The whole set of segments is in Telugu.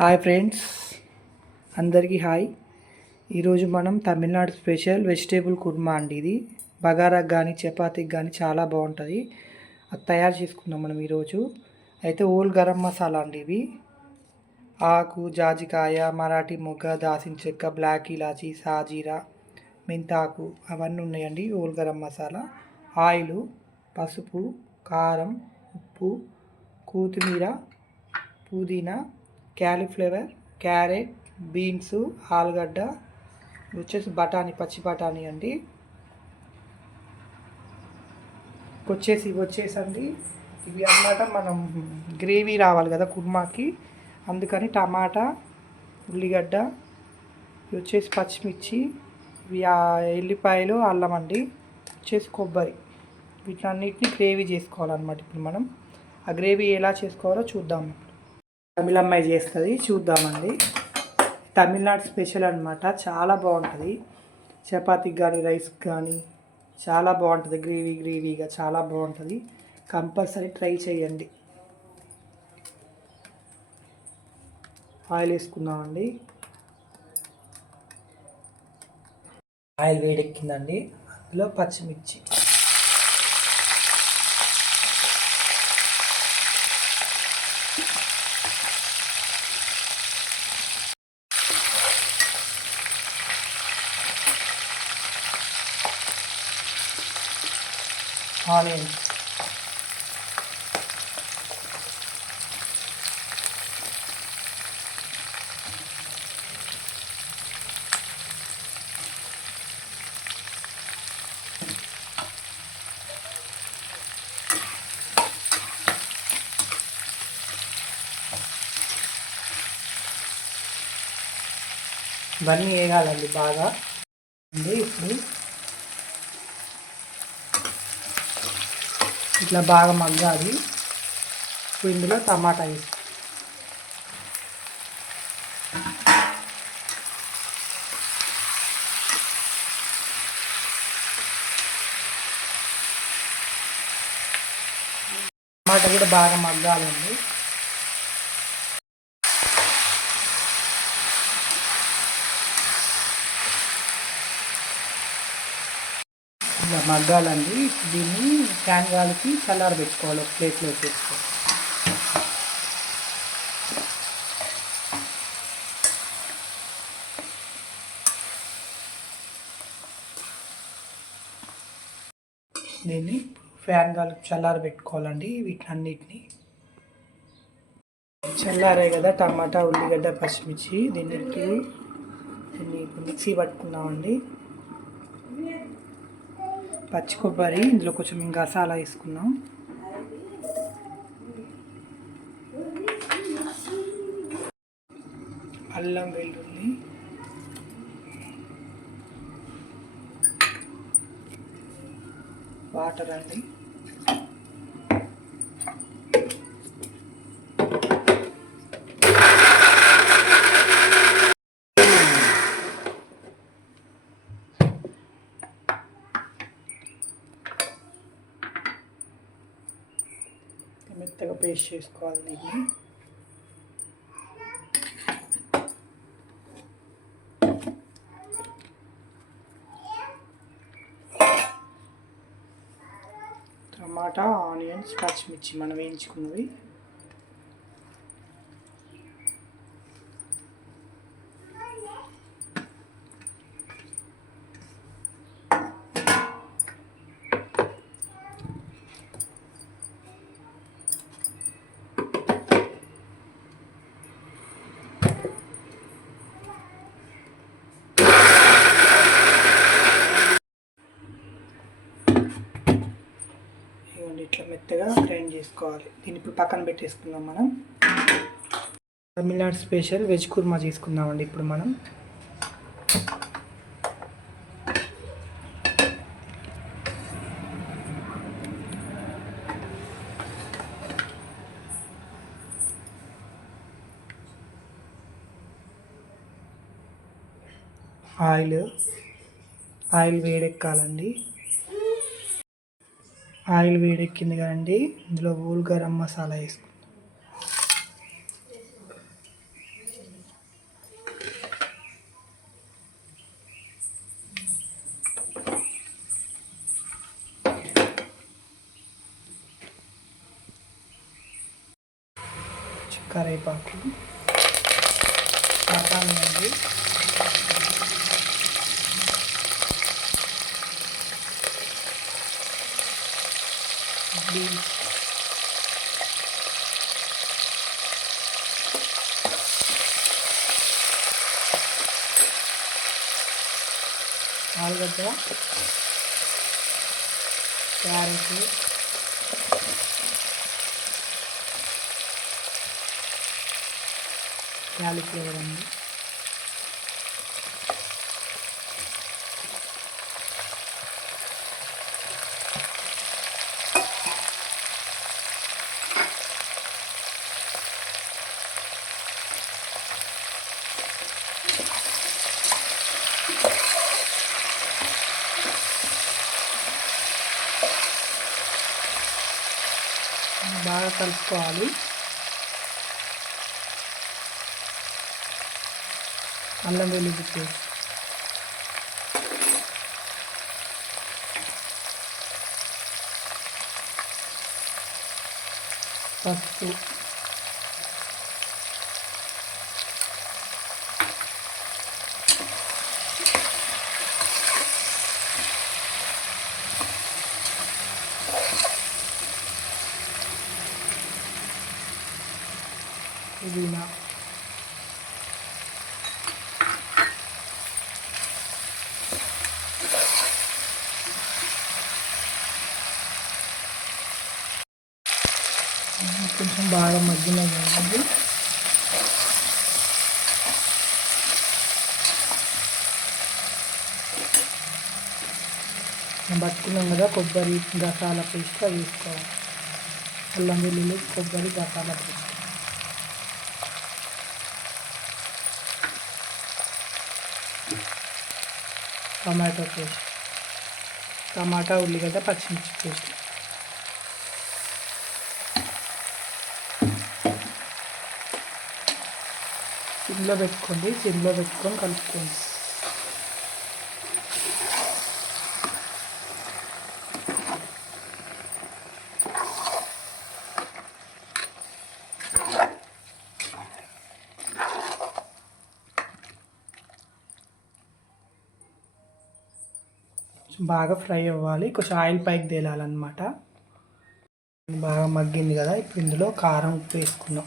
Hi friends. అందరికీ హాయ్. ఈరోజు మనం తమిళనాడు స్పెషల్ వెజిటేబుల్ కుర్మా అండి ఇది. బగారాకు కానీ చపాతీకి కానీ చాలా బాగుంటుంది. అది తయారు చేసుకుందాం మనం ఈరోజు. అయితే ఓల్ గరం మసాలా అండి ఇవి ఆకు జాజికాయ మరాఠీ మొగ్గ దాసిన చెక్క బ్లాక్ ఇలాచి సాజీరా మెంతాకు అవన్నీ ఉన్నాయండి ఓల్ గరం మసాలా. ఆయిల్ పసుపు కారం ఉప్పు కొత్తిమీర పుదీనా క్యాలీఫ్లవర్ క్యారెట్ బీన్స్ ఆలుగడ్డ ఇవి వచ్చేసి బఠానీ పచ్చి బఠానీ అండి. వచ్చేసి ఇవి వచ్చేసండి ఇవి అన్నమాట మనం గ్రేవీ రావాలి కదా కుర్మాకి. అందుకని టమాటా ఉల్లిగడ్డ ఇవి వచ్చేసి పచ్చిమిర్చి ఇవి ఆ ఎల్లిపాయలు అల్లం అండి. వచ్చేసి కొబ్బరి. వీటన్నిటిని గ్రేవీ చేసుకోవాలన్నమాట ఇప్పుడు మనం. ఆ గ్రేవీ ఎలా చేసుకోవాలో చూద్దాం. తమిళ అమ్మాయి చేస్తుంది చూద్దామండి. తమిళనాడు స్పెషల్ అనమాట చాలా బాగుంటుంది. చపాతీకి కానీ రైస్కి కానీ చాలా బాగుంటుంది గ్రేవీ గ్రేవీగా చాలా బాగుంటుంది. కంపల్సరీ ట్రై చేయండి. ఆయిల్ వేసుకుందామండి. ఆయిల్ వేడెక్కిందండి. అందులో పచ్చిమిర్చి. ఆనియన్స్ ఇవన్నీ వేయాలండి బాగా అండి ఇప్పుడు ఇట్లా బాగా మగ్గాలి. ఇప్పుడు ఇందులో టమాటా వేసి టమాటా కూడా బాగా మగ్గాలండి. మగ్గాలండి. దీన్ని ఫ్యాన్ గాలికి చల్లార పెట్టుకోవాలి ఒక ప్లేట్లో వేసుకోవాలి దీన్ని ఫ్యాన్ గాలికి చల్లార పెట్టుకోవాలండి వీటన్నిటిని చల్లారాయి కదా టమాటా ఉల్లిగడ్డ పచ్చిమిర్చి. దీనికి దీన్ని మిక్సీ పట్టుకున్నామండి పచ్చి కొబ్బరి ఇందులో కొంచెం ఇంకా మసాలా వేసుకున్నాం. అల్లం వెల్లుల్లి. వాటర్ అండి. పేస్ట్ చేసుకోవాలి దీన్ని. టమాటా ఆనియన్స్ పచ్చిమిర్చి మనం వేయించుకున్నవి. చేసుకోవాలి దీన్ని ఇప్పుడు పక్కన పెట్టేసుకుందాం మనం. తమిళనాడు స్పెషల్ వెజ్ కుర్మా చేసుకుందామండి ఇప్పుడు మనం. Oil oil వేడెక్కాలండి. ఆయిల్ వేడెక్కింది కదండి. ఇందులో ఊల్ గరం మసాలా వేసుకుంటాం కరేపాకు పట్టాలండి బీన్స్ ఆలుగడ్డ క్యారెట్. క్యాలిఫ్లవర్ అండి. బాగా కలుపుకోవాలి. అల్లం వెల్లుల్లి పేస్ట్. పసుపు. పుదీనా కొంచెం బాగా మగ్గిన కాదండి మనం పట్టుకున్నాం కదా కొబ్బరి గసాల పేస్ట్ అవి వేసుకోవాలి. అల్లం వెల్లుల్లి కొబ్బరి గసాల పేస్ట్. Tomato paste. టమాటా ఉల్లిగడ్డ పచ్చిమిర్చి పేస్ట్. సిమ్లో పెట్టుకోండి సిమ్లో పెట్టుకొని కలుపుకోండి. బాగా ఫ్రై అవ్వాలి. కొంచెం ఆయిల్ పైకి తేలాలన్నమాట. బాగా మగ్గింది కదా ఇప్పుడు ఇందులో కారం ఉప్పు వేసుకుందాం.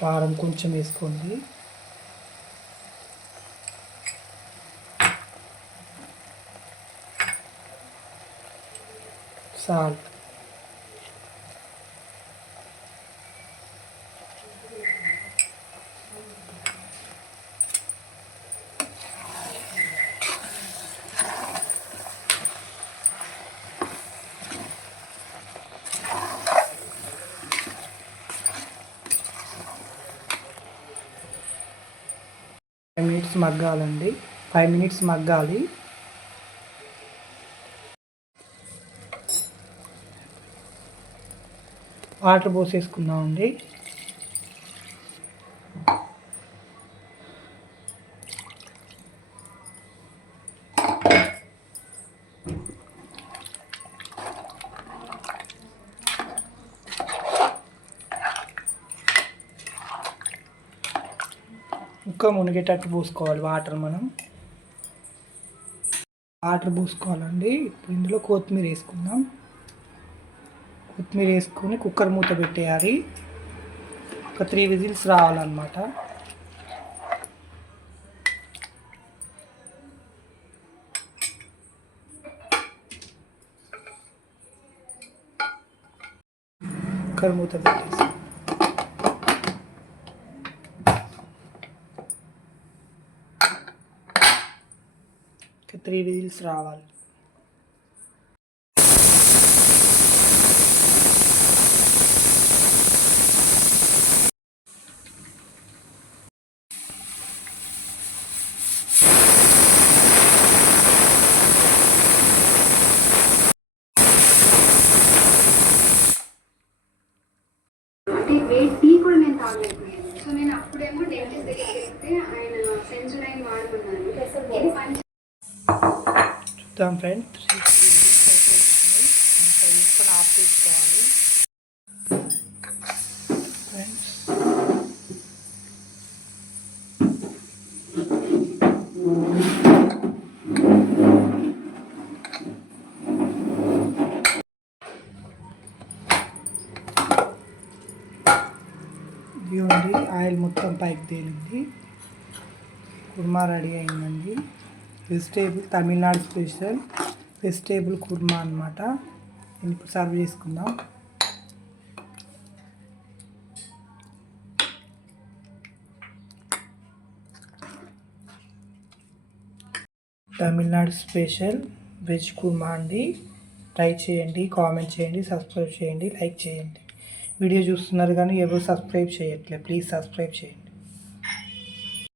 కారం కొంచెం వేసుకోండి. సాల్ట్ ఫైవ్ మినిట్స్ మగ్గాలండి. ఫైవ్ మినిట్స్ మగ్గాలి. వాటర్ పోసేసుకుందామండి. ముక్క మునిగేటట్టు పోసుకోవాలి వాటర్ మనం. వాటర్ పోసుకోవాలండి. ఇప్పుడు ఇందులో కొత్తిమీర వేసుకుందాం. కొత్తిమీర వేసుకొని కుక్కర్ మూత పెట్టేయాలి. ఒక త్రీ విజిల్స్ రావాలన్నమాట. కుక్కర్ మూత పెట్టేసి త్రీ విజిల్స్ రావాలి అంటే వెయిట్ టీ కూడా నేను తాగలేకపోయాను సో నేను అప్పుడేమో డెంటిస్ట్ దగ్గరికి వెళ్తే ఆయన చూద్దాం ఫ్రెండ్. త్రీ విజిల్స్ అయితే వచ్చినాయి పక్కన ఆఫ్ చేసుకోవాలి. ఫ్రెండ్స్ ఆయిల్ మొత్తం పైకి తేలింది. కుర్మా రెడీ అయిందండి. Vegetable Tamil Nadu special vegetable kurma అనమాట ఇప్పుడు సర్వ్ చేసుకుందాం. తమిళనాడు స్పెషల్ వెజ్ కుర్మా అండి. ట్రై చేయండి కామెంట్ చేయండి సబ్స్క్రైబ్ చేయండి లైక్ చేయండి. వీడియో చూస్తున్నారు కానీ ఎవరు సబ్స్క్రైబ్ చేయట్లేదు. ప్లీజ్ సబ్స్క్రైబ్ చేయండి.